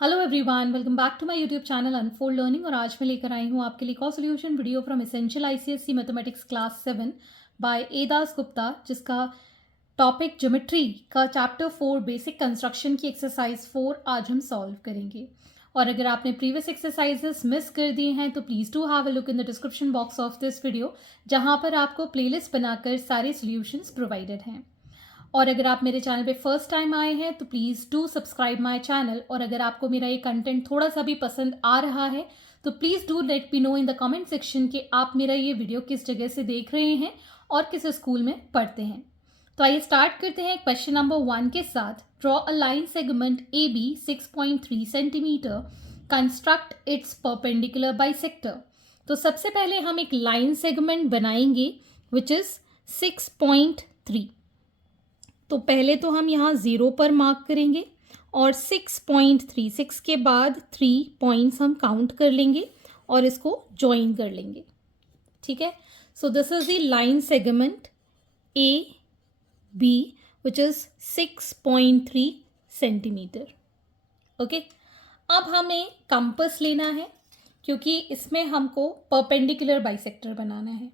Hello everyone, welcome back to my YouTube channel unfold learning. और आज मैं लेकर आई हूँ आपके लिए एक और solution video from essential ICSE mathematics class 7 by A Das Gupta, जिसका टॉपिक ज्योमेट्री का चैप्टर 4 बेसिक कंस्ट्रक्शन की एक्सरसाइज 4 आज हम सॉल्व करेंगे। और अगर आपने प्रीवियस एक्सरसाइजेस मिस कर दिए हैं तो please do have a look in the description box of this video, जहाँ पर आपको प्लेलिस्ट बनाकर सारे सोल्यूशंस प्रोवाइडेड हैं। और अगर आप मेरे चैनल पे फर्स्ट टाइम आए हैं तो please do subscribe my channel. और अगर आपको मेरा ये कंटेंट थोड़ा सा भी पसंद आ रहा है तो please do let me know in the comment section कि आप मेरा ये वीडियो किस जगह से देख रहे हैं और किस स्कूल में पढ़ते हैं। तो आइए स्टार्ट करते हैं क्वेश्चन नंबर 1 के साथ। Draw a line segment A B 6.3 centimetre, construct its perpendicular bisector. तो सबसे पहले हम एक लाइन सेगमेंट बनाएंगे विच इज 6.3। तो पहले तो हम यहाँ 0 पर मार्क करेंगे और 6.36 के बाद 3 पॉइंट्स हम काउंट कर लेंगे और इसको ज्वाइन कर लेंगे। ठीक है, so this is the line segment A B which is 6.3 centimetre. Okay, अब हमें कंपास लेना है क्योंकि इसमें हमको परपेंडिकुलर बाइसेक्टर बनाना है।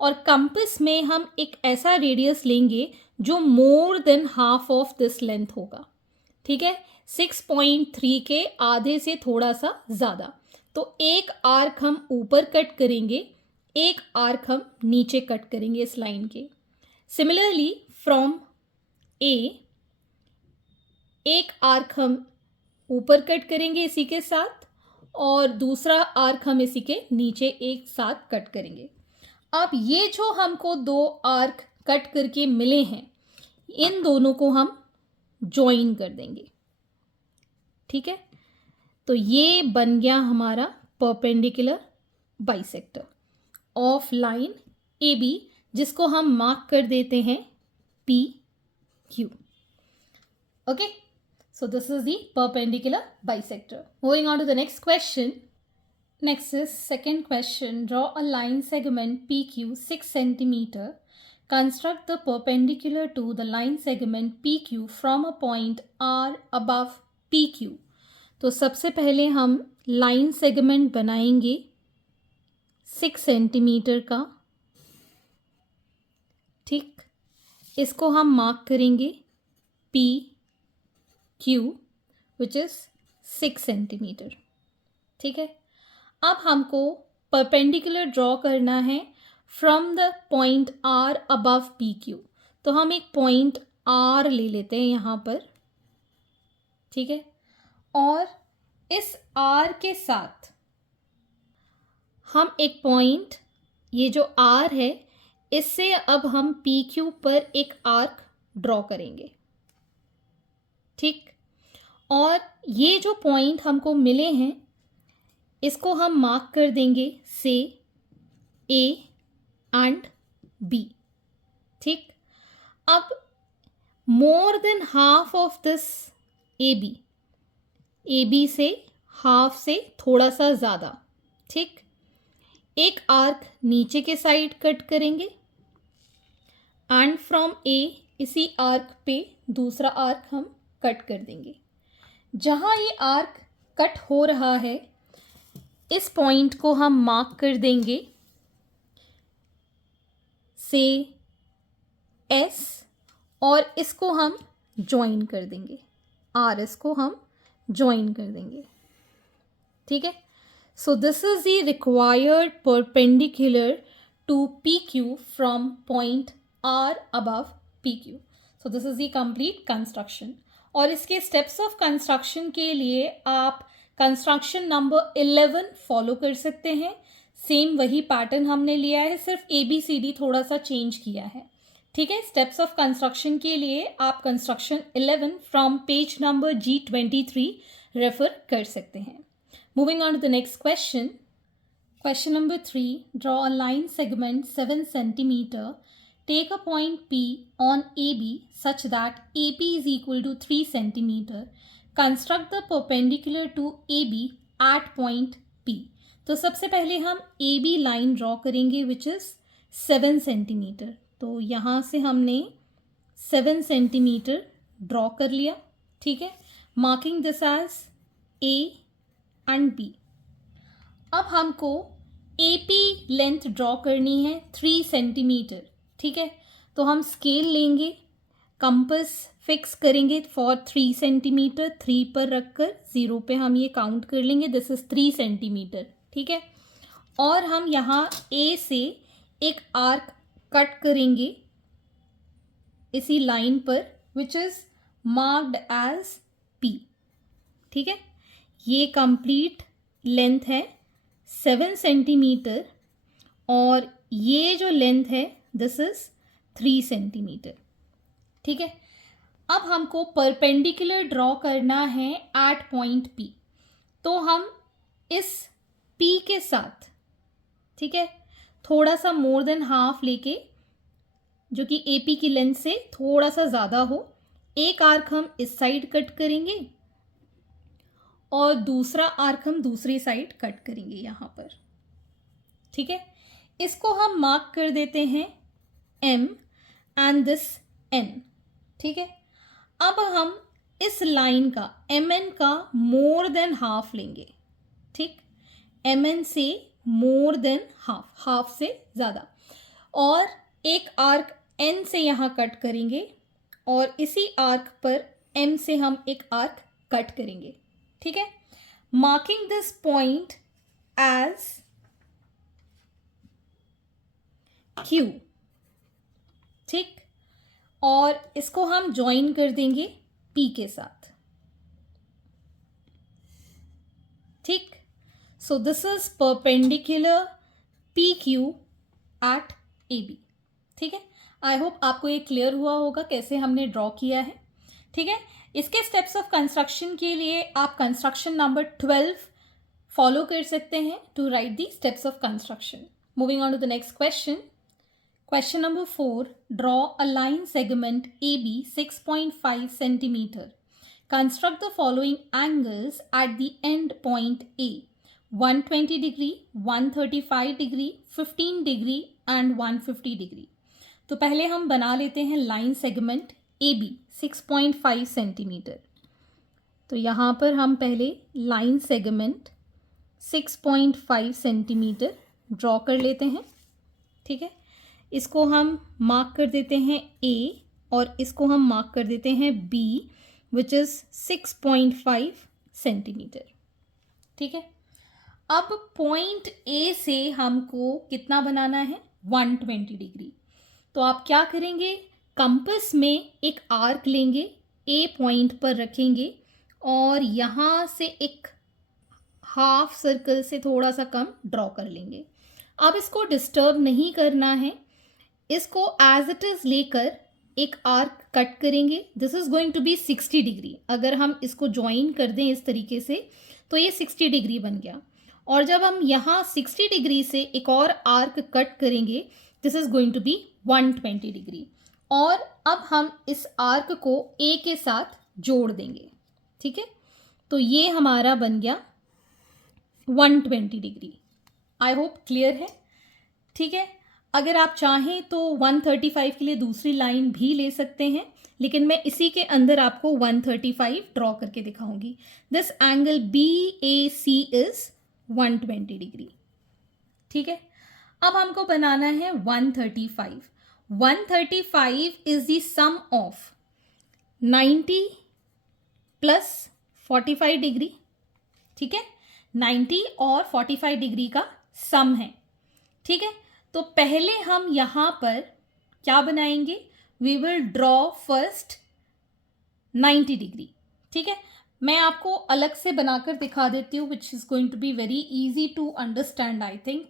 और कंपास में हम एक ऐसा रेडियस लेंगे जो मोर than half of this length होगा। ठीक है, 6.3 के आधे से थोड़ा सा ज़्यादा। तो एक आर्क हम ऊपर कट करेंगे, एक आर्क हम नीचे कट करेंगे इस लाइन के। सिमिलरली फ्रॉम ए एक आर्क हम ऊपर कट करेंगे इसी के साथ और दूसरा आर्क हम इसी के नीचे एक साथ कट करेंगे। अब ये जो हमको दो आर्क कट करके मिले हैं इन दोनों को हम ज्वाइन कर देंगे। ठीक है, तो ये बन गया हमारा perpendicular bisector of line A B, जिसको हम मार्क कर देते हैं P Q. Okay, so this is the perpendicular bisector. Moving on to the next question. Next is second question. Draw a line segment PQ 6 centimeter. Construct the perpendicular to the line segment PQ from a point R above PQ. तो सबसे पहले हम line segment बनाएंगे 6 centimetre का। ठीक, इसको हम mark करेंगे P Q which is 6 centimetre. ठीक है, अब हमको परपेंडिकुलर ड्रॉ करना है from the point R above P Q. तो हम एक पॉइंट आर ले लेते हैं यहाँ पर। ठीक है, और इस आर के साथ हम एक पॉइंट, ये जो आर है इससे अब हम पी क्यू पर एक आर्क ड्रॉ करेंगे। ठीक, और ये जो पॉइंट हमको मिले हैं इसको हम मार्क कर देंगे से ए एंड बी। ठीक, अब more than half of this A B से हाफ से थोड़ा सा ज़्यादा। ठीक, एक आर्क नीचे के साइड कट करेंगे एंड फ्रॉम ए इसी आर्क पे दूसरा आर्क हम कट कर देंगे। जहाँ ये आर्क कट हो रहा है इस पॉइंट को हम मार्क कर देंगे से एस और इसको हम ज्वाइन कर देंगे, आर एस को हम ज्वाइन कर देंगे। ठीक है, so this is the required perpendicular to P Q from point R above P Q. So this is the complete construction. और इसके स्टेप्स ऑफ कंस्ट्रक्शन के लिए आप कंस्ट्रक्शन नंबर 11 फॉलो कर सकते हैं। सेम वही पैटर्न हमने लिया है, सिर्फ ABCD थोड़ा सा चेंज किया है। ठीक है, स्टेप्स ऑफ कंस्ट्रक्शन के लिए आप construction 11 from page number G23 refer कर सकते हैं। Moving on to the next question. Question number 3. Draw a line segment 7 centimetre. Take a point P on AB such that AP is equal to 3 centimeter. Construct the perpendicular to AB at point P. तो सबसे पहले हम AB line draw करेंगे which is 7 centimetre. तो यहाँ से हमने 7 centimetre draw कर लिया। ठीक है, marking this as A and B. अब हमको AP लेंथ ड्रॉ करनी है 3 सेंटीमीटर, ठीक है। तो हम स्केल लेंगे, कंपास फिक्स करेंगे फॉर 3 सेंटीमीटर, 3 पर रखकर 0 पे हम ये काउंट कर लेंगे, दिस इज 3 सेंटीमीटर, ठीक है। और हम यहाँ A से एक आर्क कट करेंगे इसी लाइन पर which is marked as P, ठीक है। ये कंप्लीट लेंथ है 7 सेंटीमीटर और ये जो लेंथ है दिस इज 3 सेंटीमीटर, ठीक है। अब हमको परपेंडिकुलर ड्रॉ करना है एट पॉइंट P। तो हम इस P के साथ, ठीक है, थोड़ा सा मोर देन हाफ लेके, जो कि AP की लेंथ से थोड़ा सा ज़्यादा हो, एक आर्क हम इस साइड कट करेंगे और दूसरा आर्क हम दूसरी साइड कट करेंगे यहाँ पर, ठीक है। इसको हम मार्क कर देते हैं M एंड दिस N, ठीक है। अब हम इस लाइन का MN का मोर देन हाफ लेंगे, ठीक, MN से मोर देन हाफ, हाफ से ज़्यादा, और एक आर्क N से यहाँ कट करेंगे और इसी आर्क पर M से हम एक आर्क कट करेंगे, ठीक है। Marking this point as Q, ठीक, और इसको हम ज्वाइन कर देंगे P के साथ, ठीक। So this is perpendicular PQ at AB, ठीक है। आई होप आपको ये क्लियर हुआ होगा कैसे हमने ड्रॉ किया है, ठीक है। इसके स्टेप्स ऑफ कंस्ट्रक्शन के लिए आप कंस्ट्रक्शन नंबर 12 फॉलो कर सकते हैं to write the steps of construction. Moving on to the next question. Question number 4. Draw a line segment AB 6.5 centimeter. Construct the following angles at the end point A. 120 degree, 135 degree, 15 degree and 150 degree. तो पहले हम बना लेते हैं line segment AB 6.5 centimetre. तो यहाँ पर हम पहले लाइन सेगमेंट 6.5 सेंटीमीटर ड्रॉ कर लेते हैं, ठीक है। इसको हम मार्क कर देते हैं A और इसको हम मार्क कर देते हैं B विच इज़ 6.5 सेंटीमीटर, ठीक है। अब पॉइंट A से हमको कितना बनाना है, 120 डिग्री। तो आप क्या करेंगे, कंपास में एक आर्क लेंगे, A पॉइंट पर रखेंगे और यहाँ से एक हाफ सर्कल से थोड़ा सा कम ड्रॉ कर लेंगे। अब इसको डिस्टर्ब नहीं करना है, इसको एज इट इज़ लेकर एक आर्क कट करेंगे, this is going to be 60 degree. अगर हम इसको ज्वाइन कर दें इस तरीके से तो ये 60 डिग्री बन गया। और जब हम यहाँ 60 डिग्री से एक और आर्क कट करेंगे, this is going to be 120 degree. और अब हम इस आर्क को A के साथ जोड़ देंगे, ठीक है। तो ये हमारा बन गया 120 डिग्री। आई होप क्लियर है, ठीक है। अगर आप चाहें तो 135 के लिए दूसरी लाइन भी ले सकते हैं, लेकिन मैं इसी के अंदर आपको 135 ड्रॉ करके दिखाऊंगी। This angle BAC is 120 degree, ठीक है। अब हमको बनाना है 135। 135 is the sum of 90 plus 45 degree, ठीक है। 90 और 45 डिग्री का सम है, ठीक है। तो पहले हम यहाँ पर क्या बनाएंगे, we will draw first 90 degree, ठीक है। मैं आपको अलग से बनाकर दिखा देती हूँ which is going to be very easy to understand. I think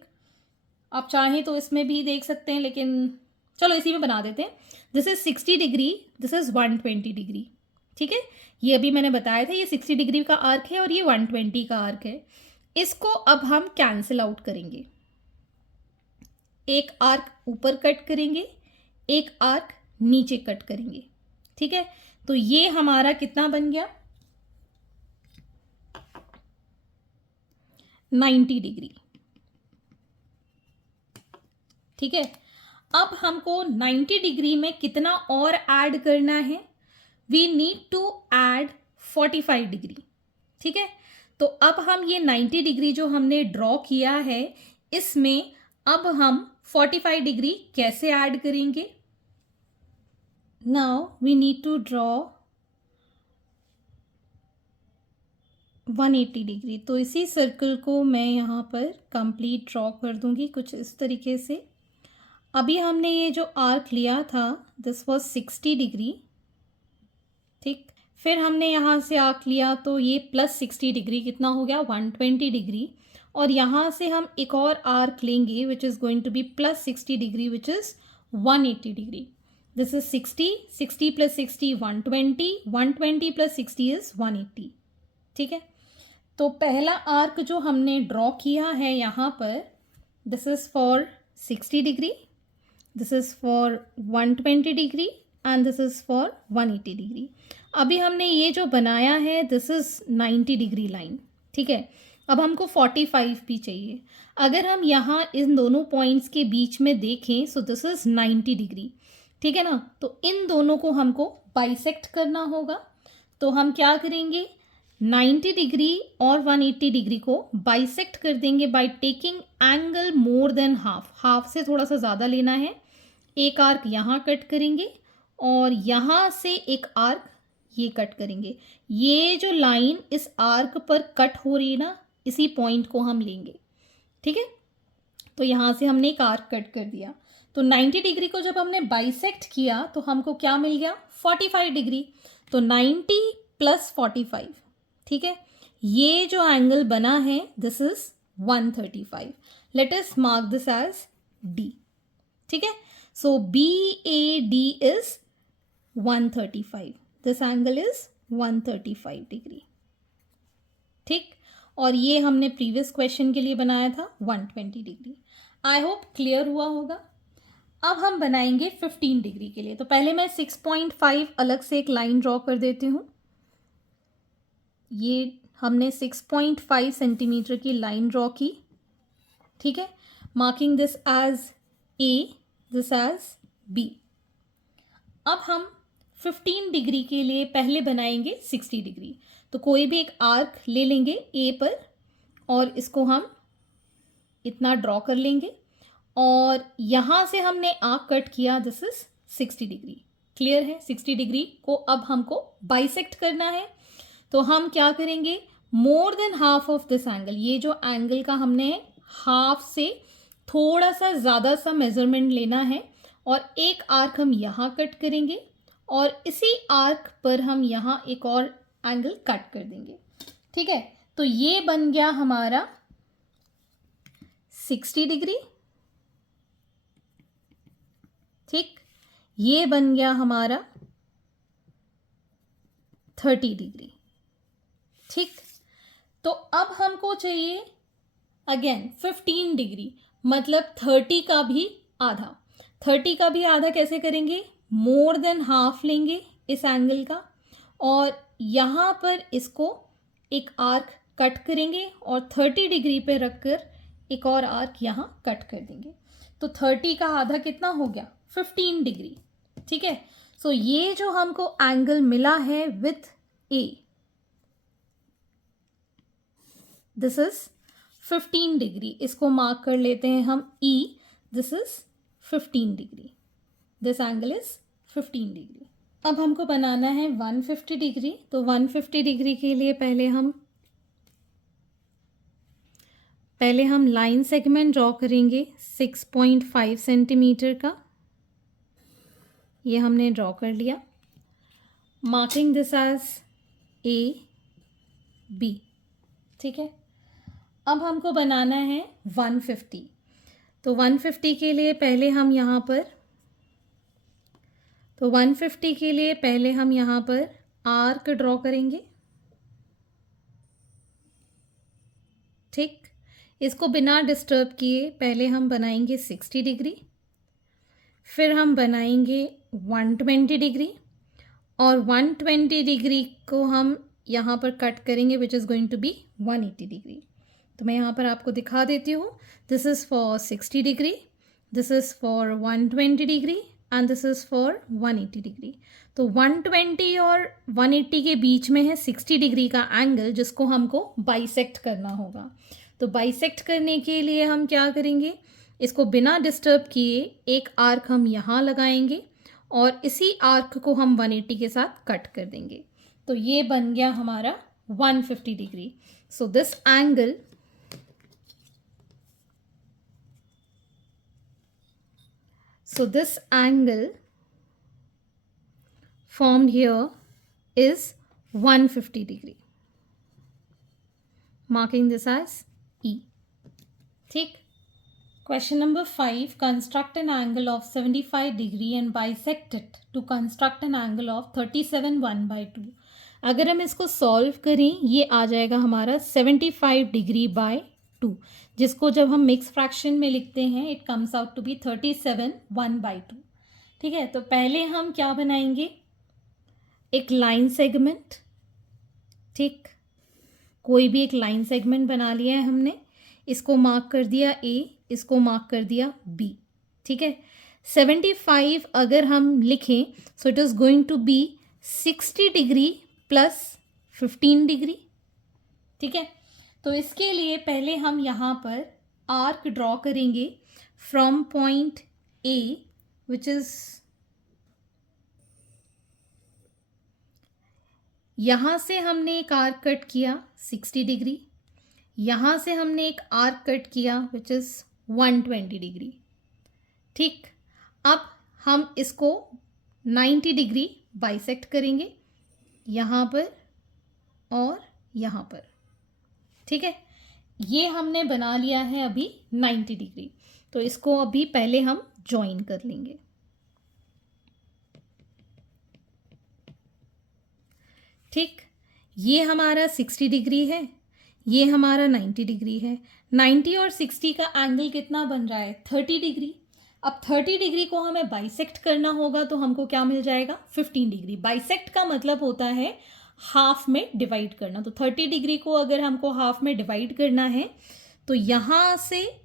आप चाहें तो इसमें भी देख सकते हैं, लेकिन चलो इसी में बना देते हैं। This is 60 degree, this is 120 degree, ठीक है। ये अभी मैंने बताया था, ये 60 डिग्री का आर्क है और ये 120 का आर्क है। इसको अब हम कैंसिल आउट करेंगे, एक आर्क ऊपर कट करेंगे, एक आर्क नीचे कट करेंगे, ठीक है। तो ये हमारा कितना बन गया, 90 डिग्री, ठीक है। अब हमको 90 डिग्री में कितना और ऐड करना है, we need to add 45 degree, ठीक है। तो अब हम ये 90 डिग्री जो हमने ड्रॉ किया है, इसमें अब हम 45 डिग्री कैसे ऐड करेंगे? Now we need to draw 180 degree. तो इसी सर्कल को मैं यहाँ पर कंप्लीट ड्रॉ कर दूंगी कुछ इस तरीके से। अभी हमने ये जो आर्क लिया था दिस वाज 60 डिग्री, ठीक। फिर हमने यहाँ से आर्क लिया तो ये प्लस 60 डिग्री कितना हो गया 120 डिग्री, और यहाँ से हम एक और आर्क लेंगे which is going to be plus 60 degree which is 180 degree. This is 60, 60 plus 60 120, 120 plus 60 is 180, ठीक है। तो पहला आर्क जो हमने ड्रॉ किया है यहाँ पर, this is for 60 degree, this is for 120 degree and this is for 180 degree. अभी हमने ये जो बनाया है दिस इज़ 90 डिग्री लाइन, ठीक है। अब हमको 45 भी चाहिए। अगर हम यहाँ इन दोनों पॉइंट्स के बीच में देखें सो दिस इज़ 90 डिग्री, ठीक है ना। तो इन दोनों को हमको बाइसेक्ट करना होगा। तो हम क्या करेंगे, 90 डिग्री और 180 डिग्री को बाइसेक्ट कर देंगे by taking angle more than half. Half से थोड़ा सा ज़्यादा लेना है। एक आर्क यहाँ कट करेंगे और यहाँ से एक आर्क ये कट करेंगे। ये जो लाइन इस आर्क पर कट हो रही है ना, इसी पॉइंट को हम लेंगे, ठीक है। तो यहाँ से हमने एक आर्क कट कर दिया। तो 90 डिग्री को जब हमने बाइसेक्ट किया तो हमको क्या मिल गया 45 डिग्री। तो 90 प्लस 45, ठीक है। ये जो एंगल बना है this is 135। Let us mark this as D, ठीक है। So BAD is 135, this angle is 135 degree, ठीक। और ये हमने प्रीवियस क्वेश्चन के लिए बनाया था 120 डिग्री। आई होप क्लियर हुआ होगा। अब हम बनाएंगे 15 डिग्री के लिए। तो पहले मैं 6.5 अलग से एक लाइन ड्रॉ कर देती हूँ। ये हमने 6.5 सेंटीमीटर की लाइन ड्रॉ की, ठीक है। Marking this as A, this as B। अब हम 15 डिग्री के लिए पहले बनाएंगे 60 डिग्री। तो कोई भी एक आर्क ले लेंगे A पर और इसको हम इतना ड्रॉ कर लेंगे और यहाँ से हमने आर्क कट किया, दिस इज 60 डिग्री। क्लियर है। 60 डिग्री को अब हमको बाइसेक्ट करना है। तो हम क्या करेंगे, मोर than half of this angle, ये जो एंगल का हमने हाफ से थोड़ा सा ज़्यादा सा मेजरमेंट लेना है और एक आर्क हम यहाँ कट करेंगे और इसी आर्क पर हम यहाँ एक और एंगल कट कर देंगे, ठीक है। तो ये बन गया हमारा 60 डिग्री, ठीक। ये बन गया हमारा 30 डिग्री, ठीक। तो अब हमको चाहिए अगेन 15 डिग्री, मतलब 30 का भी आधा। 30 का भी आधा कैसे करेंगे, मोर देन हाफ लेंगे इस एंगल का और यहाँ पर इसको एक आर्क कट करेंगे और 30 डिग्री पे रखकर एक और आर्क यहाँ कट कर देंगे। तो 30 का आधा कितना हो गया 15 डिग्री, ठीक है। सो ये जो हमको एंगल मिला है with A, this is 15 degree. इसको मार्क कर लेते हैं हम E, this is 15 degree, this angle is 15 degree. अब हमको बनाना है 150 डिग्री। तो 150 डिग्री के लिए पहले हम लाइन सेगमेंट ड्रॉ करेंगे 6.5 सेंटीमीटर का। ये हमने ड्रॉ कर लिया। मार्किंग दिस एज AB, ठीक है। अब हमको बनाना है 150। तो 150 के लिए पहले हम यहाँ पर आर्क ड्रॉ करेंगे, ठीक। इसको बिना डिस्टर्ब किए पहले हम बनाएंगे 60 डिग्री, फिर हम बनाएंगे 120 डिग्री और 120 डिग्री को हम यहाँ पर कट करेंगे which is going to be 180 degree. तो मैं यहाँ पर आपको दिखा देती हूँ। This is for 60 degree, this is for 120 degree and this is for 180 degree. तो 120 और 180 के बीच में है 60 डिग्री का एंगल, जिसको हमको बाइसेक्ट करना होगा। तो बाइसेक्ट करने के लिए हम क्या करेंगे, इसको बिना डिस्टर्ब किए एक आर्क हम यहाँ लगाएंगे और इसी आर्क को हम 180 के साथ कट कर देंगे। तो ये बन गया हमारा 150 degree. So this angle formed here is 150 degree, marking this as E. ठीक। Question number 5, construct an angle of 75 degree and bisect it to construct an angle of 37 1/2। अगर हम इसको सॉल्व करें, ये आ जाएगा हमारा 75 डिग्री बाय 2, जिसको जब हम मिक्स फ्रैक्शन में लिखते हैं it comes out to be 37 1/2। ठीक है, तो पहले हम क्या बनाएंगे, एक लाइन सेगमेंट। ठीक, कोई भी एक लाइन सेगमेंट बना लिया है हमने, इसको मार्क कर दिया ए, इसको मार्क कर दिया बी। ठीक है, 75 अगर हम लिखें so it is going to be 60 degree plus 15 degree. ठीक है, तो इसके लिए पहले हम यहाँ पर आर्क ड्रॉ करेंगे from point A which is, यहाँ से हमने एक आर्क कट किया 60 डिग्री, यहाँ से हमने एक आर्क कट किया विच इज़ 120 डिग्री। ठीक, अब हम इसको 90 डिग्री बाइसेक्ट करेंगे यहाँ पर और यहाँ पर। ठीक है, ये हमने बना लिया है अभी 90 डिग्री। तो इसको अभी पहले हम ज्वाइन कर लेंगे। ठीक, ये हमारा 60 डिग्री है, ये हमारा 90 डिग्री है। 90 और 60 का एंगल कितना बन रहा है, 30 डिग्री। अब 30 डिग्री को हमें बाइसेक्ट करना होगा, तो हमको क्या मिल जाएगा, 15 डिग्री। बाइसेक्ट का मतलब होता है हाफ में डिवाइड करना। तो 30 डिग्री को अगर हमको हाफ में डिवाइड करना है तो यहाँ से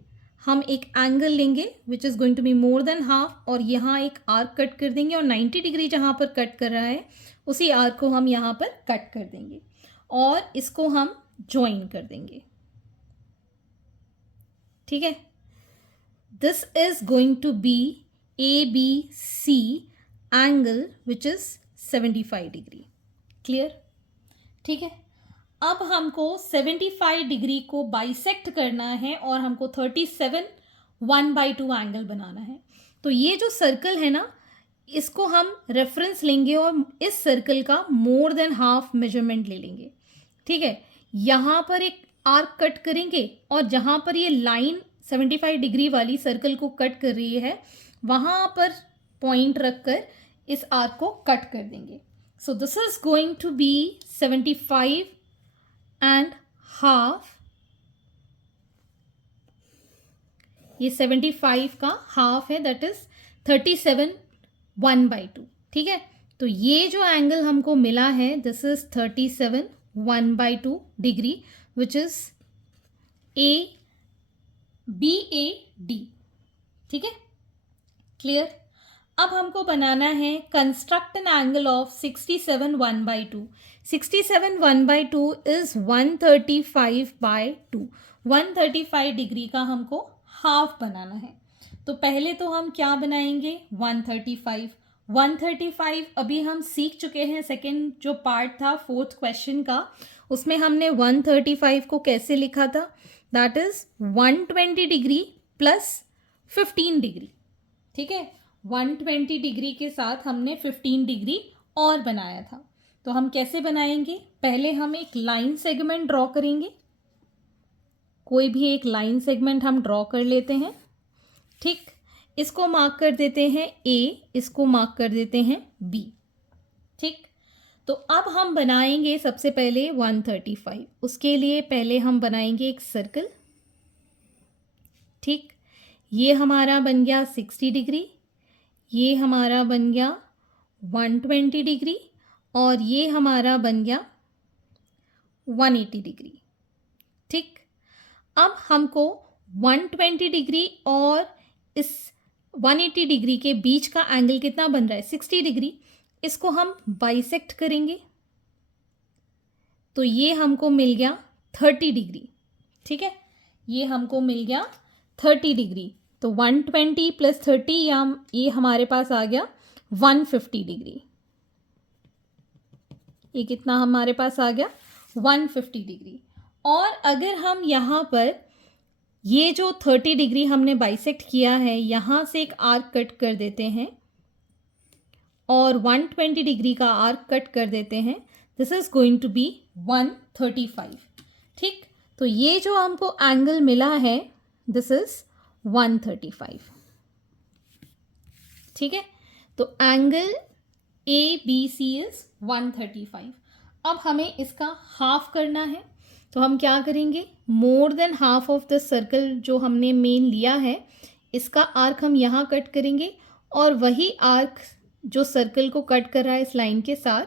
हम एक एंगल लेंगे which is going to be more than half, और यहाँ एक आर्क कट कर देंगे, और 90 डिग्री जहाँ पर कट कर रहा है उसी आर्क को हम यहाँ पर कट कर देंगे और इसको हम ज्वाइन कर देंगे। ठीक है, this is going to be ABC angle which is 75 degree. Clear? ठीक है, अब हमको 75 डिग्री को बाइसेक्ट करना है और हमको 37 1/2 एंगल बनाना है। तो ये जो सर्कल है ना, इसको हम रेफरेंस लेंगे और इस सर्कल का मोर देन हाफ मेजरमेंट ले लेंगे। ठीक है, यहाँ पर एक आर्क कट करेंगे और जहाँ पर ये लाइन 75 डिग्री वाली सर्कल को कट कर रही है वहाँ पर पॉइंट रखकर इस आर्क को कट कर देंगे। So this is going to be 75 and half. ये 75 का हाफ है, दैट इज 37 1/2। ठीक है, तो ये जो एंगल हमको मिला है this is 37 1/2 degree which is BAD। ठीक है, क्लियर? अब हमको बनाना है construct an angle of 67 1/2। 67 1/2 is 135/2। 135 degree का हमको हाफ बनाना है। तो पहले तो हम क्या बनाएंगे, 135। 135 अभी हम सीख चुके हैं, सेकेंड जो पार्ट था 4th क्वेश्चन का, उसमें हमने 135 को कैसे लिखा था, that is 120 degree plus 15 degree. ठीक है, 120 डिग्री के साथ हमने 15 डिग्री और बनाया था। तो हम कैसे बनाएंगे, पहले हम एक लाइन सेगमेंट ड्रॉ करेंगे। कोई भी एक लाइन सेगमेंट हम ड्रॉ कर लेते हैं। ठीक, इसको मार्क कर देते हैं A, इसको मार्क कर देते हैं B। ठीक, तो अब हम बनाएंगे सबसे पहले 135। उसके लिए पहले हम बनाएंगे एक सर्कल। ठीक, ये हमारा बन गया 60 डिग्री, ये हमारा बन गया 120 डिग्री और ये हमारा बन गया 180 डिग्री। ठीक, अब हमको 120 डिग्री और इस 180 डिग्री के बीच का एंगल कितना बन रहा है? 60 डिग्री। इसको हम बाइसेक्ट करेंगे तो ये हमको मिल गया 30 डिग्री। ठीक है, ये हमको मिल गया 30 डिग्री। तो 120 प्लस 30 ये हमारे पास आ गया 150 डिग्री। ये कितना हमारे पास आ गया? 150 डिग्री। और अगर हम यहाँ पर ये जो 30 डिग्री हमने बाइसेक्ट किया है, यहाँ से एक आर्क कट कर देते हैं और 120 डिग्री का आर्क कट कर देते हैं, this is going to be 135। ठीक, तो ये जो हमको एंगल मिला है दिस इज 135। ठीक है, तो angle A B C is 135। अब हमें इसका हाफ करना है, तो हम क्या करेंगे? मोर than half of the circle जो हमने मेन लिया है, इसका आर्क हम यहाँ कट करेंगे और वही आर्क जो सर्कल को कट कर रहा है इस लाइन के साथ,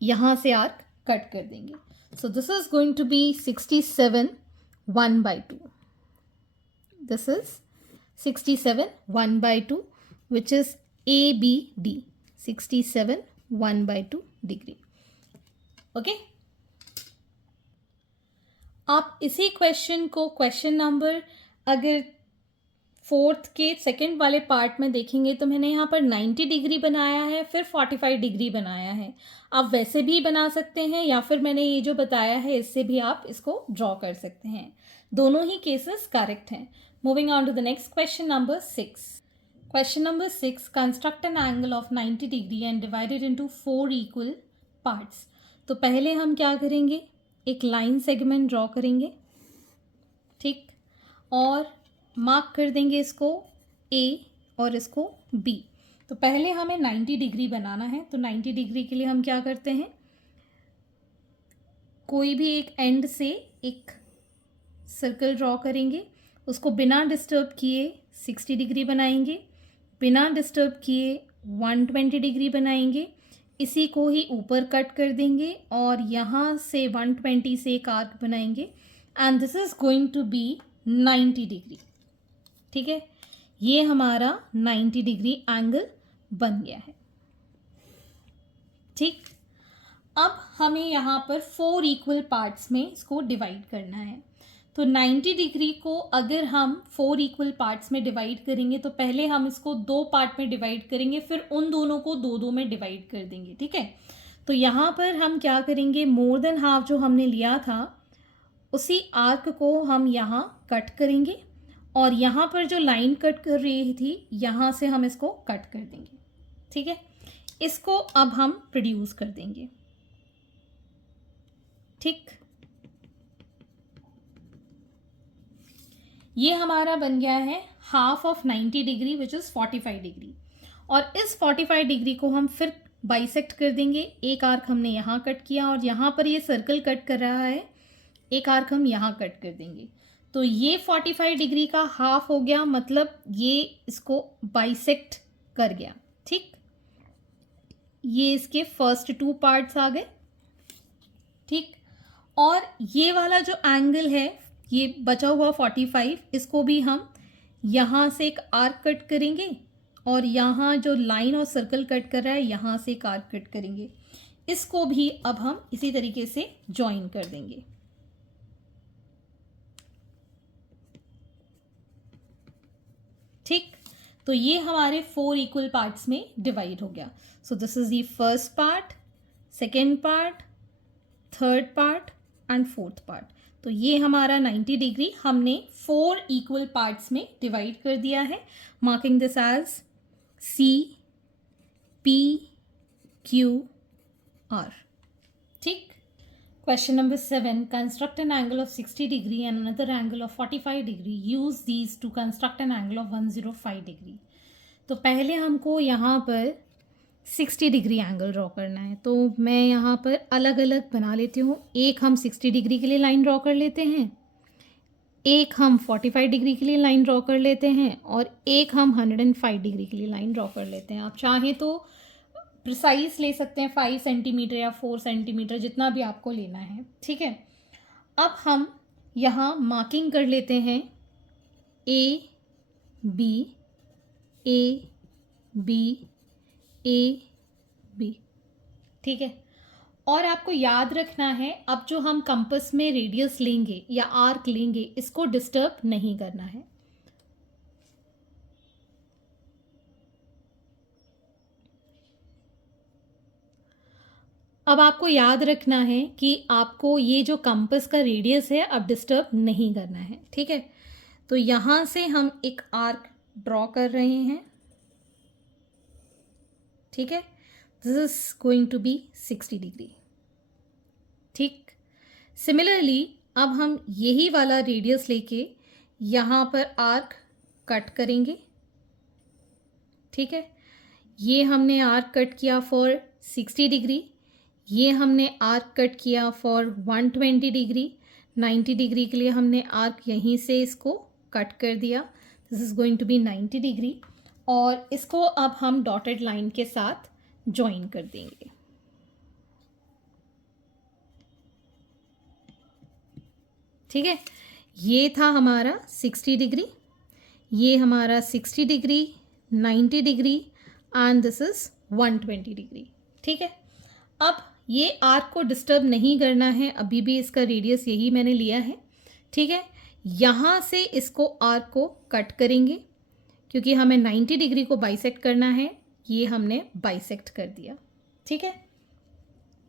यहाँ से आर्क कट कर देंगे। So this is going to be 67 1/2। This is 67 1/2 which is ABD, 67 1/2 degree. Okay, आप इसी क्वेश्चन को क्वेश्चन नंबर अगर 4th के सेकंड वाले पार्ट में देखेंगे तो मैंने यहाँ पर 90 डिग्री बनाया है, फिर 45 डिग्री बनाया है। आप वैसे भी बना सकते हैं या फिर मैंने ये जो बताया है इससे भी आप इसको ड्रॉ कर सकते हैं। दोनों ही केसेस करेक्ट हैं। Moving on to the next question number 6। Question number 6, construct an angle of 90 degree and divide it into 4 equal parts। तो पहले हम क्या करेंगे? एक लाइन सेगमेंट ड्रॉ करेंगे, ठीक, और मार्क कर देंगे इसको A और इसको B। तो पहले हमें 90 डिग्री बनाना है, तो 90 डिग्री के लिए हम क्या करते हैं? कोई भी एक एंड से एक सर्कल ड्रॉ करेंगे, उसको बिना डिस्टर्ब किए 60 डिग्री बनाएंगे, बिना डिस्टर्ब किए 120 डिग्री बनाएंगे, इसी को ही ऊपर कट कर देंगे और यहाँ से 120 से एक आर्क बनाएंगे and this is going to be 90 degree. ठीक है, ये हमारा 90 डिग्री एंगल बन गया है। ठीक, अब हमें यहाँ पर 4 इक्वल पार्ट्स में इसको डिवाइड करना है। तो 90 डिग्री को अगर हम 4 इक्वल पार्ट्स में डिवाइड करेंगे तो पहले हम इसको 2 पार्ट में डिवाइड करेंगे, फिर उन दोनों को 2-2 में डिवाइड कर देंगे। ठीक है, तो यहाँ पर हम क्या करेंगे? मोर देन हाफ जो हमने लिया था उसी आर्क को हम यहाँ कट करेंगे और यहाँ पर जो लाइन कट कर रही थी यहाँ से हम इसको कट कर देंगे। ठीक है, इसको अब हम प्रोड्यूस कर देंगे। ठीक, ये हमारा बन गया है half of 90 degree which is 45 degree. और इस 45 डिग्री को हम फिर बाइसेक्ट कर देंगे। एक आर्क हमने यहाँ कट किया और यहाँ पर ये सर्कल कट कर रहा है, एक आर्क हम यहाँ कट कर देंगे। तो ये 45 डिग्री का हाफ हो गया, मतलब ये इसको बाइसेक्ट कर गया। ठीक, ये इसके फर्स्ट 2 पार्ट्स आ गए। ठीक, और ये वाला जो एंगल है, ये बचा हुआ 45, इसको भी हम यहाँ से एक आर्क कट करेंगे और यहाँ जो लाइन और सर्कल कट कर रहा है यहाँ से एक आर्क कट करेंगे। इसको भी अब हम इसी तरीके से ज्वाइन कर देंगे। ठीक, तो ये हमारे 4 इक्वल पार्ट्स में डिवाइड हो गया। सो this is the first part, second part, third part and fourth part. तो ये हमारा 90 डिग्री हमने 4 इक्वल पार्ट्स में डिवाइड कर दिया है, marking this as C P Q R। ठीक, question number 7, construct an angle of 60 degree and another angle of 45 degree, use these to construct an angle of 105 degree. तो पहले हमको यहाँ पर 60 डिग्री एंगल ड्रॉ करना है, तो मैं यहाँ पर अलग अलग बना लेती हूँ। एक हम 60 डिग्री के लिए लाइन ड्रॉ कर लेते हैं, एक हम 45 डिग्री के लिए लाइन ड्रॉ कर लेते हैं और एक हम 105 डिग्री के लिए लाइन ड्रॉ कर लेते हैं। आप चाहें तो प्रिसाइज ले सकते हैं, 5 सेंटीमीटर या 4 सेंटीमीटर, जितना भी आपको लेना है। ठीक है, अब हम यहाँ मार्किंग कर लेते हैं A B, A B, A B. ठीक है, और आपको याद रखना है अब जो हम कंपास में रेडियस लेंगे या आर्क लेंगे इसको डिस्टर्ब नहीं करना है। अब आपको याद रखना है कि आपको ये जो कंपास का रेडियस है अब डिस्टर्ब नहीं करना है। ठीक है, तो यहाँ से हम एक आर्क ड्रॉ कर रहे हैं। ठीक है, this is going to be 60 degree. ठीक, सिमिलरली अब हम यही वाला रेडियस लेके यहाँ पर आर्क कट करेंगे। ठीक है, ये हमने आर्क कट किया फॉर 60 डिग्री, ये हमने आर्क कट किया फॉर 120 डिग्री। 90 डिग्री के लिए हमने आर्क यहीं से इसको कट कर दिया। This is going to be 90 degree, और इसको अब हम डॉटेड लाइन के साथ ज्वाइन कर देंगे। ठीक है, ये था हमारा 60 डिग्री, ये हमारा 60 degree, 90 degree and this is 120 degree. ठीक है, अब ये आर्क को डिस्टर्ब नहीं करना है, अभी भी इसका रेडियस यही मैंने लिया है। ठीक है, यहाँ से इसको आर्क को कट करेंगे क्योंकि हमें 90 डिग्री को बाइसेक्ट करना है, ये हमने बाइसेक्ट कर दिया। ठीक है,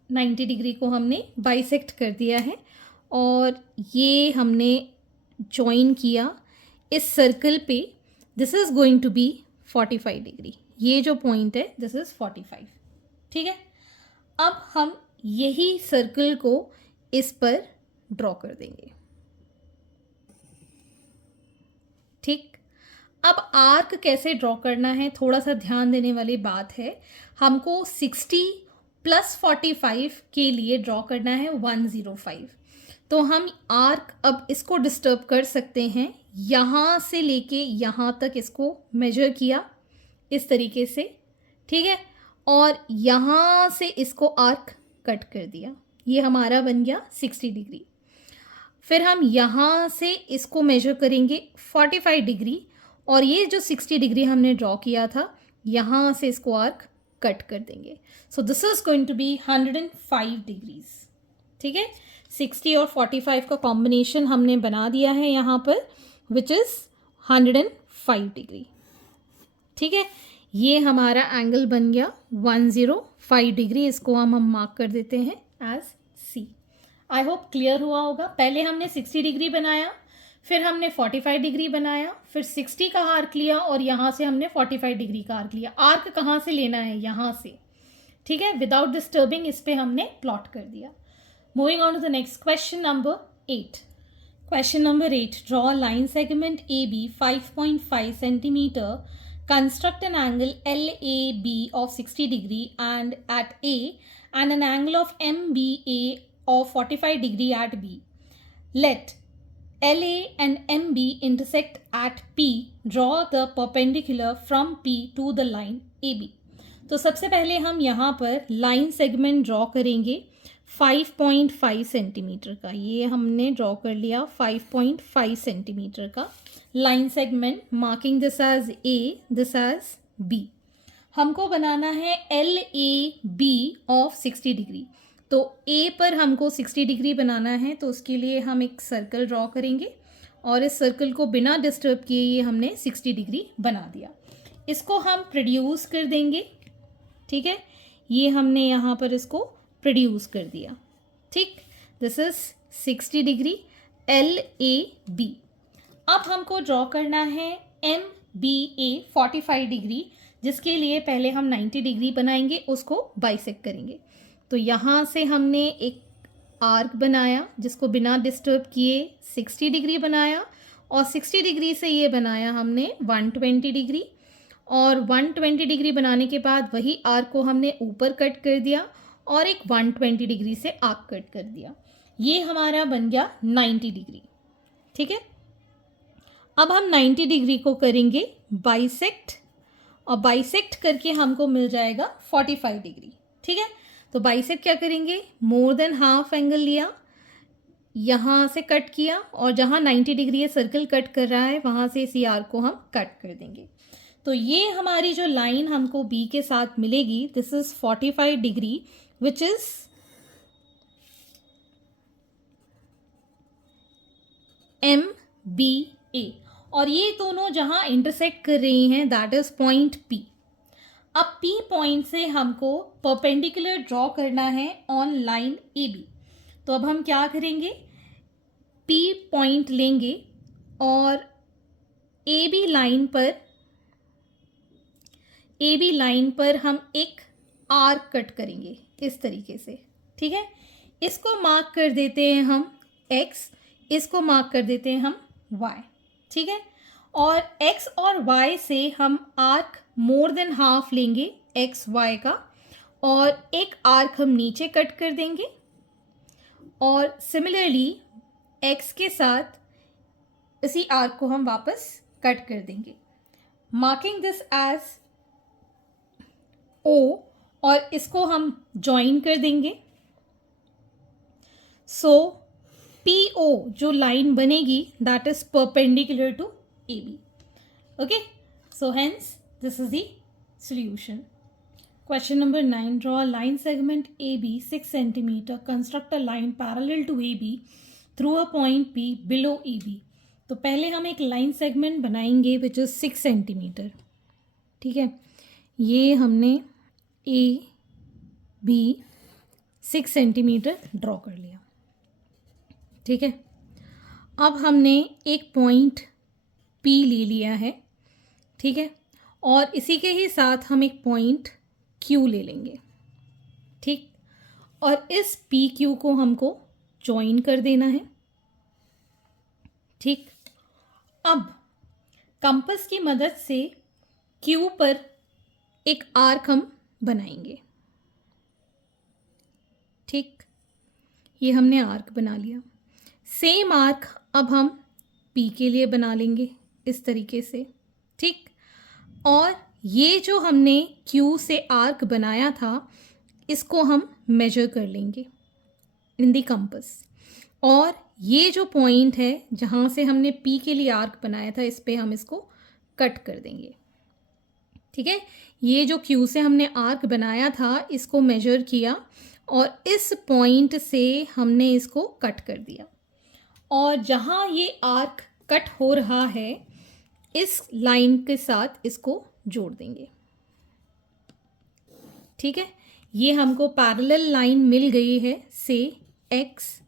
90 डिग्री को हमने बाइसेक्ट कर दिया है और ये हमने ज्वाइन किया इस सर्कल पे। This is going to be 45 degree, ये जो पॉइंट है दिस इज़ 45। ठीक है, अब हम यही सर्कल को इस पर ड्रॉ कर देंगे। ठीक, अब आर्क कैसे ड्रॉ करना है थोड़ा सा ध्यान देने वाली बात है। हमको 60 + 45 के लिए ड्रॉ करना है 105। तो हम आर्क अब इसको डिस्टर्ब कर सकते हैं, यहाँ से लेके यहाँ तक इसको मेजर किया इस तरीके से। ठीक है, और यहाँ से इसको आर्क कट कर दिया, ये हमारा बन गया 60 डिग्री। फिर हम यहाँ से इसको मेजर करेंगे 45 डिग्री, और ये जो 60 डिग्री हमने ड्रॉ किया था यहाँ से इसको आर्क कट कर देंगे। So this is going to be 105 degrees. ठीक है, 60 और 45 का कॉम्बिनेशन हमने बना दिया है यहाँ पर, विच इज़ 105 डिग्री। ठीक है, ये हमारा एंगल बन गया 105 डिग्री। इसको हम मार्क कर देते हैं as C. I hope clear हुआ होगा। पहले हमने 60 डिग्री बनाया, फिर हमने 45 डिग्री बनाया, फिर 60 का आर्क लिया और यहाँ से हमने 45 डिग्री का आर्क लिया। आर्क कहाँ से लेना है? यहाँ से। ठीक है, विदाउट डिस्टर्बिंग इस पे हमने प्लॉट कर दिया। Moving on to the next question number 8। Question number 8. Draw a line segment AB 5.5 centimeter. Construct an angle LAB of 60 degree and at A and an angle of MBA of 45 degree at B. Let LA and MB intersect at P. Draw the perpendicular from P to the line AB. तो सबसे पहले हम यहाँ पर line segment draw करेंगे 5.5 centimetre का। ये हमने ड्रॉ कर लिया 5.5 सेंटीमीटर का line segment, marking this as A, this as B. हमको बनाना है LAB ऑफ 60 डिग्री। तो ए पर हमको 60 डिग्री बनाना है, तो उसके लिए हम एक सर्कल ड्रॉ करेंगे और इस सर्कल को बिना डिस्टर्ब किए ये हमने 60 डिग्री बना दिया। इसको हम प्रोड्यूस कर देंगे। ठीक है, ये हमने यहाँ पर इसको प्रोड्यूस कर दिया। ठीक, दिस इज 60 डिग्री LAB। अब हमको ड्रॉ करना है MBA 45 डिग्री, जिसके लिए पहले हम 90 डिग्री बनाएंगे, उसको बाइसेक्ट करेंगे। तो यहाँ से हमने एक आर्क बनाया जिसको बिना डिस्टर्ब किए 60 डिग्री बनाया, और 60 डिग्री से ये बनाया हमने 120 डिग्री, और 120 डिग्री बनाने के बाद वही आर्क को हमने ऊपर कट कर दिया और एक 120 डिग्री से आर्क कट कर दिया। ये हमारा बन गया 90 डिग्री। ठीक है, अब हम 90 डिग्री को करेंगे बाइसेक्ट, और बाइसेक्ट करके हमको मिल जाएगा 45 डिग्री। ठीक है, तो बाइसेक्ट क्या करेंगे, मोर देन हाफ एंगल लिया, यहाँ से कट किया और जहाँ 90 डिग्री ये सर्कल कट कर रहा है वहाँ से इसी आर्क को हम कट कर देंगे। तो ये हमारी जो लाइन हमको बी के साथ मिलेगी, this is 45 degree which is MBA, और ये दोनों जहाँ इंटरसेक्ट कर रही हैं दैट इज पॉइंट P। अब P पॉइंट से हमको परपेंडिकुलर ड्रॉ करना है ऑन लाइन AB। तो अब हम क्या करेंगे, P पॉइंट लेंगे और AB लाइन पर हम एक आर्क कट करेंगे इस तरीके से, ठीक है। इसको मार्क कर देते हैं हम X, इसको मार्क कर देते हैं हम Y, ठीक है। और X और Y से हम आर्क मोर देन हाफ लेंगे एक्स वाई का, और एक आर्क हम नीचे कट कर देंगे और सिमिलरली एक्स के साथ इसी आर्क को हम वापस कट कर देंगे, मार्किंग दिस एज O, और इसको हम ज्वाइन कर देंगे। सो PO जो लाइन बनेगी that is perpendicular to AB। Okay, so hence this is the solution. Question number 9. Draw a line segment AB 6 cm. Construct a line parallel to AB through a point P below AB. तो पहले हम एक line segment बनाएंगे विच is 6 centimetre, ठीक है। ये हमने AB 6 centimetre draw कर लिया, ठीक है। अब हमने एक पॉइंट P ले लिया है, ठीक है, और इसी के ही साथ हम एक पॉइंट Q ले लेंगे, ठीक। और इस PQ को हमको ज्वाइन कर देना है, ठीक। अब कंपास की मदद से Q पर एक आर्क हम बनाएंगे, ठीक। ये हमने आर्क बना लिया। सेम आर्क अब हम P के लिए बना लेंगे इस तरीके से, ठीक। और ये जो हमने Q से आर्क बनाया था इसको हम मेजर कर लेंगे इन दी कंपास, और ये जो पॉइंट है जहाँ से हमने P के लिए आर्क बनाया था इस पे हम इसको कट कर देंगे, ठीक है। ये जो Q से हमने आर्क बनाया था इसको मेजर किया और इस पॉइंट से हमने इसको कट कर दिया, और जहाँ ये आर्क कट हो रहा है इस लाइन के साथ इसको जोड़ देंगे, ठीक है। ये हमको पैरेलल लाइन मिल गई है से X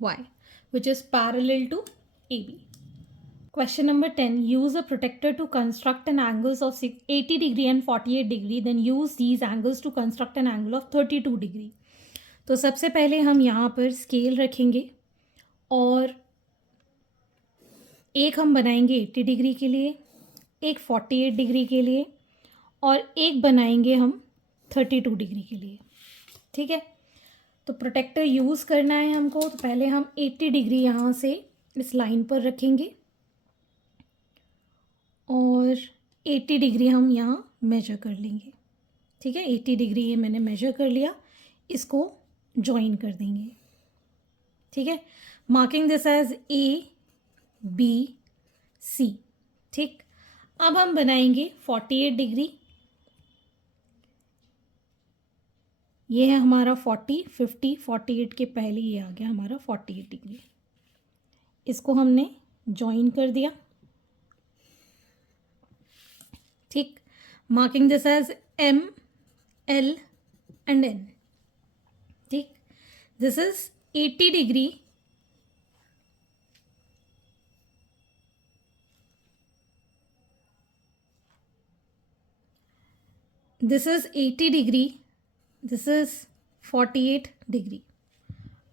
Y which is parallel to AB। Question number 10. Use a protector to construct an angles of 80 degree and 48 degree. Then use these angles to construct an angle of 32 degree. तो सबसे पहले हम यहाँ पर scale रखेंगे और एक हम बनाएंगे 80 डिग्री के लिए, एक 48 डिग्री के लिए, और एक बनाएंगे हम 32 डिग्री के लिए, ठीक है। तो प्रोटेक्टर यूज़ करना है हमको, तो पहले हम 80 डिग्री यहाँ से इस लाइन पर रखेंगे और 80 डिग्री हम यहाँ मेजर कर लेंगे, ठीक है। 80 डिग्री ये मैंने मेजर कर लिया, इसको ज्वाइन कर देंगे, ठीक है। मार्किंग दिस एज ABC, ठीक। अब हम बनाएंगे 48 डिग्री, ये है हमारा 40, 50, 48 के पहले ये आ गया हमारा 48 डिग्री, इसको हमने ज्वाइन कर दिया, ठीक। Marking this as M, L and N, ठीक। This is 80 degree, this is 80 degree, this is 48 degree.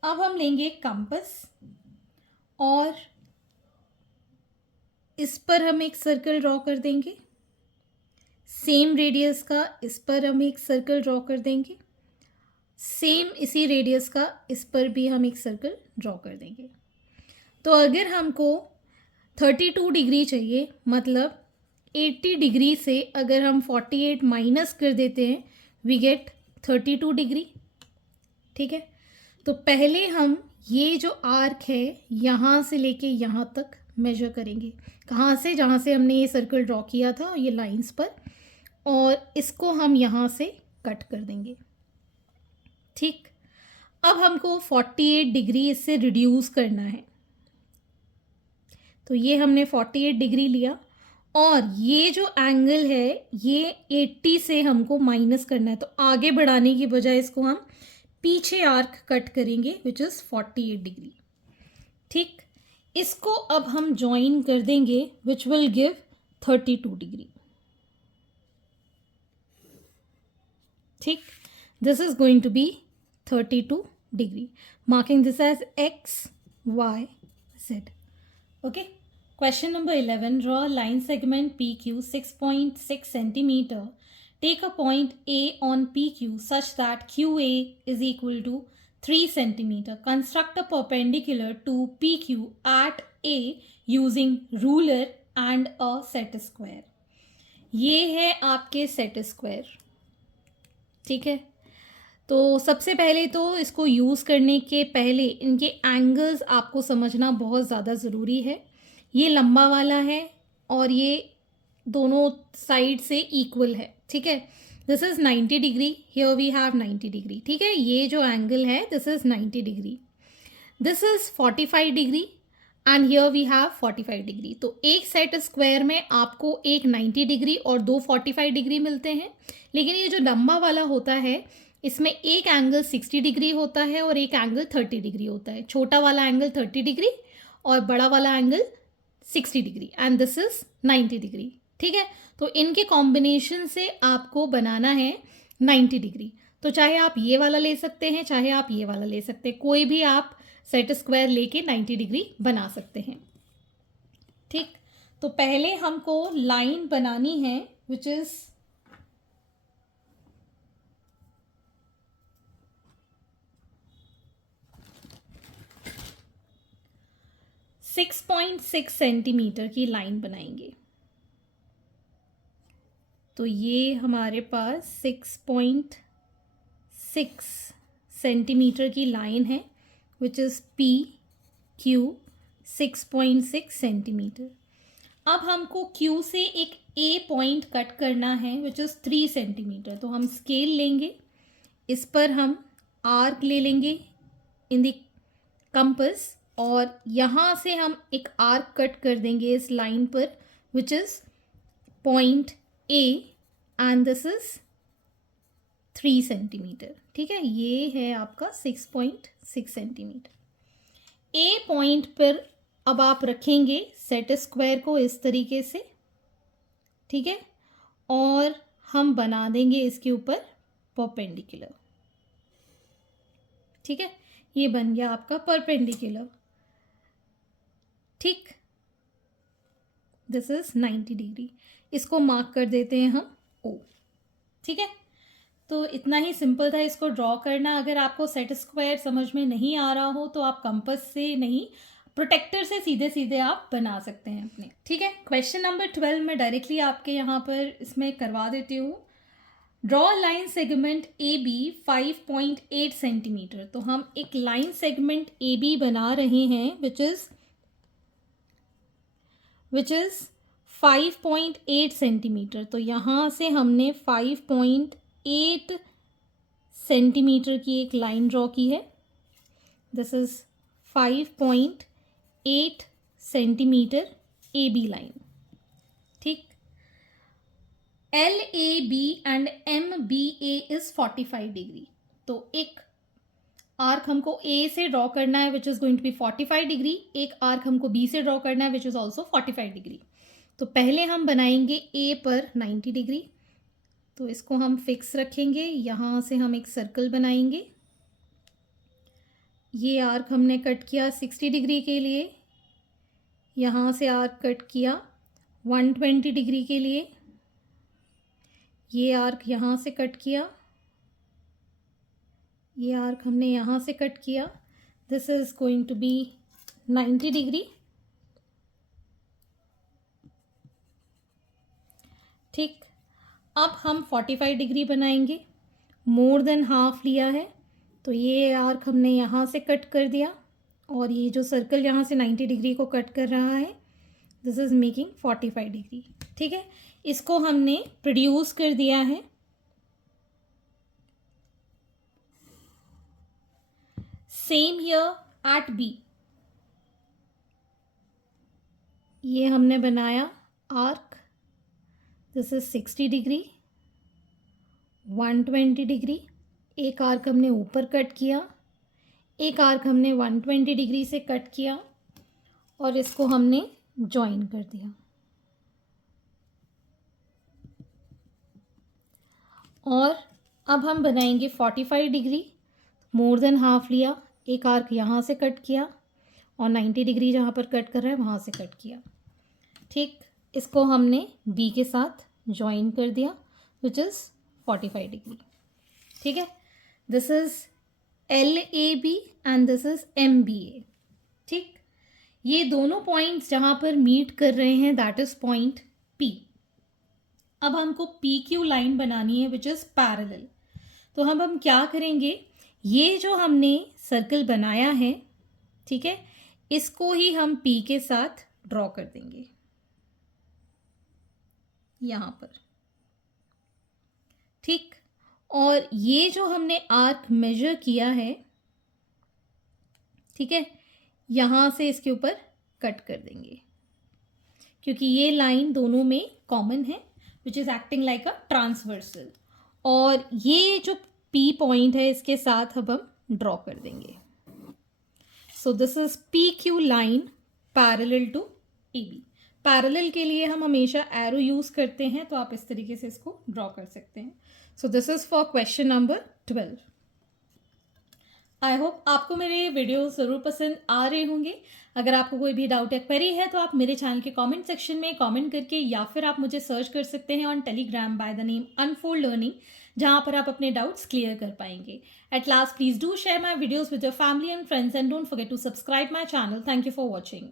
अब हम लेंगे कंपास और इस पर हम एक सर्कल ड्रॉ कर देंगे, सेम रेडियस का इस पर हम एक सर्कल ड्रॉ कर देंगे, सेम इसी रेडियस का इस पर भी हम एक सर्कल ड्रॉ कर देंगे। तो अगर हमको 32 डिग्री चाहिए, मतलब 80 डिग्री से अगर हम 48 माइनस कर देते हैं वी गेट 32 डिग्री, ठीक है। तो पहले हम ये जो आर्क है यहाँ से लेके यहाँ तक मेजर करेंगे। कहाँ से? जहाँ से हमने ये सर्कल ड्रॉ किया था ये लाइंस पर, और इसको हम यहाँ से कट कर देंगे। ठीक, अब हमको 48 डिग्री इससे रिड्यूस करना है। तो ये हमने 48 डिग्री लिया, और ये जो एंगल है ये 80 से हमको माइनस करना है। तो आगे बढ़ाने की बजाय इसको हम पीछे आर्क कट करेंगे विच इज़ 48 डिग्री। ठीक, इसको अब हम ज्वाइन कर देंगे विच विल गिव 32 डिग्री। ठीक, this is going to be 32 degree, marking this as x, y, z. Okay. Question number 11. Draw a line segment PQ 6.6 centimeter. Take a point A on PQ such that QA is equal to 3 centimeter. Construct a perpendicular to PQ at A using ruler and a set square. ये है आपके set square. ठीक है, तो सबसे पहले तो इसको यूज़ करने के पहले इनके एंगल्स आपको समझना बहुत ज़्यादा ज़रूरी है। ये लंबा वाला है और ये दोनों साइड से इक्वल है। ठीक है, this is 90 degree, here we have 90 degree. ठीक है, ये जो एंगल है this is 90 degree, this is 45 degree and here we have 45 degree. तो एक सेट स्क्वायर में आपको एक 90 डिग्री और दो 45 डिग्री मिलते हैं। लेकिन ये जो लंबा वाला होता है इसमें एक एंगल 60 डिग्री होता है और एक एंगल 30 डिग्री होता है। छोटा वाला एंगल 30 डिग्री और बड़ा वाला angle 60 degree and this is 90 degree. ठीक है, तो इनके कॉम्बिनेशन से आपको बनाना है 90 डिग्री। तो चाहे आप ये वाला ले सकते हैं, चाहे आप ये वाला ले सकते हैं, कोई भी आप सेट स्क्वायर लेके 90 डिग्री बना सकते हैं। ठीक, तो पहले हमको लाइन बनानी है विच इज 6.6 सेंटीमीटर की लाइन बनाएंगे। तो ये हमारे पास 6.6 सेंटीमीटर की लाइन है which is P Q 6.6 centimetre. अब हमको क्यू से एक ए पॉइंट कट करना है विच इज़ 3 सेंटीमीटर। तो हम स्केल लेंगे, इस पर हम आर्क ले लेंगे इन द कंपस, और यहाँ से हम एक आर्क कट कर देंगे इस लाइन पर which is point A and this is 3 centimetre. ठीक है, ये है आपका 6.6 सेंटीमीटर। ए पॉइंट पर अब आप रखेंगे सेट स्क्वायर को इस तरीके से। ठीक है, और हम बना देंगे इसके ऊपर परपेंडिकुलर। ठीक है, ये बन गया आपका परपेंडिकुलर। ठीक, दिस इज 90 डिग्री, इसको मार्क कर देते हैं हम ओ। ठीक है, तो इतना ही सिंपल था इसको ड्रॉ करना। अगर आपको सेट स्क्वायर समझ में नहीं आ रहा हो तो आप कंपास से नहीं, प्रोटेक्टर से सीधे सीधे आप बना सकते हैं अपने। ठीक है, क्वेश्चन नंबर 12 में डायरेक्टली आपके यहाँ पर इसमें करवा देती हूँ। Draw line segment A B 5.8 centimetre. तो हम एक लाइन सेगमेंट ए बी बना रहे हैं विच इज़ 5.8 सेंटीमीटर। तो यहाँ से हमने 5.8 सेंटीमीटर की एक लाइन ड्रॉ की है। This is 5.8 centimetre A B line. ठीक, L A B and M B A is 45 degree. तो एक आर्क हमको ए से ड्रॉ करना है which is going to be 45 degree, एक आर्क हमको बी से ड्रॉ करना है विच इज़ ऑल्सो 45 डिग्री। तो पहले हम बनाएंगे ए पर 90 डिग्री। तो इसको हम फिक्स रखेंगे, यहाँ से हम एक सर्कल बनाएंगे। ये आर्क हमने कट किया 60 डिग्री के लिए, यहाँ से आर्क कट किया 120 डिग्री के लिए, ये आर्क यहाँ से कट किया, ये आर्क हमने यहाँ से कट किया। This is going to be 90 degree. ठीक, अब हम 45 डिग्री बनाएंगे, मोर देन हाफ लिया है। तो ये आर्क हमने यहाँ से कट कर दिया, और ये जो सर्कल यहाँ से 90 डिग्री को कट कर रहा है, दिस इज़ मेकिंग 45 डिग्री। ठीक है, इसको हमने प्रोड्यूस कर दिया है। सेम हियर एट बी, ये हमने बनाया arc, this is 60 degree, 120 degree. एक आर्क हमने ऊपर कट किया, एक आर्क हमने 120 डिग्री से कट किया और इसको हमने ज्वाइन कर दिया। और अब हम बनाएंगे 45 डिग्री, मोर देन हाफ लिया, एक आर्क यहाँ से कट किया और 90 डिग्री जहाँ पर कट कर रहा है वहाँ से कट किया। ठीक, इसको हमने बी के साथ ज्वाइन कर दिया विच इज़ 45 डिग्री। ठीक है, this is LAB and this is MBA। ठीक, ये दोनों पॉइंट्स जहाँ पर मीट कर रहे हैं दैट इज़ पॉइंट P। अब हमको PQ लाइन बनानी है विच इज़ पैरेलल। तो हम क्या करेंगे, ये जो हमने सर्कल बनाया है, ठीक है, इसको ही हम P के साथ ड्रॉ कर देंगे यहाँ पर। ठीक, और ये जो हमने आर्क मेजर किया है, ठीक है, यहाँ से इसके ऊपर कट कर देंगे क्योंकि ये लाइन दोनों में कॉमन है which is acting like a transversal. और ये जो P पॉइंट है इसके साथ अब हम ड्रॉ कर देंगे। So this is PQ line parallel to AB। Parallel के लिए हम हमेशा एरो यूज़ करते हैं, तो आप इस तरीके से इसको ड्रॉ कर सकते हैं। So this is for question number 12। I hope आपको मेरे वीडियो ज़रूर पसंद आ रहे होंगे। अगर आपको कोई भी डाउट या क्वेरी है तो आप मेरे चैनल के कमेंट सेक्शन में कमेंट करके, या फिर आप मुझे सर्च कर सकते हैं on Telegram by the name Unfold Learning, जहाँ पर आप अपने डाउट्स क्लियर कर पाएंगे। At last, please do share my videos with your family and friends and don't forget to subscribe my channel. Thank you for watching.